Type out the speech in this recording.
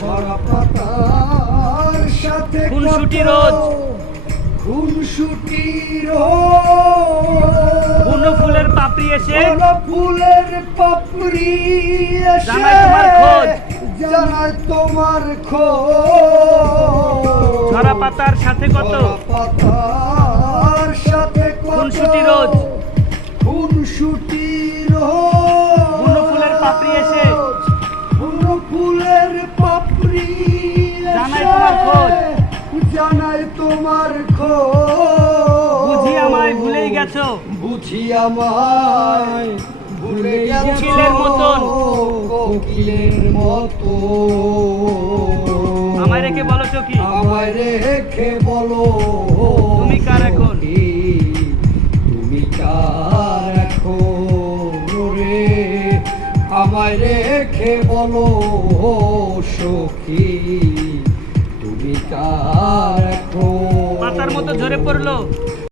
পাতার সাথে খুনসুটি রোজ, খুনসুটি রোজ, কোন ফুলের পাপড়ি এসে ফুলের পাপড়ি জানায় তোমার খোঁজ, জানায় তোমার খোঁজ। ঝরা পাতার সাথে কত পাতার সাথে খুনসুটি রোজ, খুনসুটি রোজ, কোন ফুলের পাপড়ি এসে কোন ফুলের পাপড়ি জানায় তোমার খোঁজ, জানায় তোমার খোঁজ। বুঝি আমায় ভুলেই গেছো, বুঝি আমায় ভুলে গেছো, কোকিলের মতন, কোকিলের মতো। আমায় রেখে বলো কি, আমায় রেখে বলো তুমি কার এখন, তুমি কার এখন রে। আমায় রেখে বলো সখী, তুমি কার এখন। পাতার মতো ঝরে পড়লো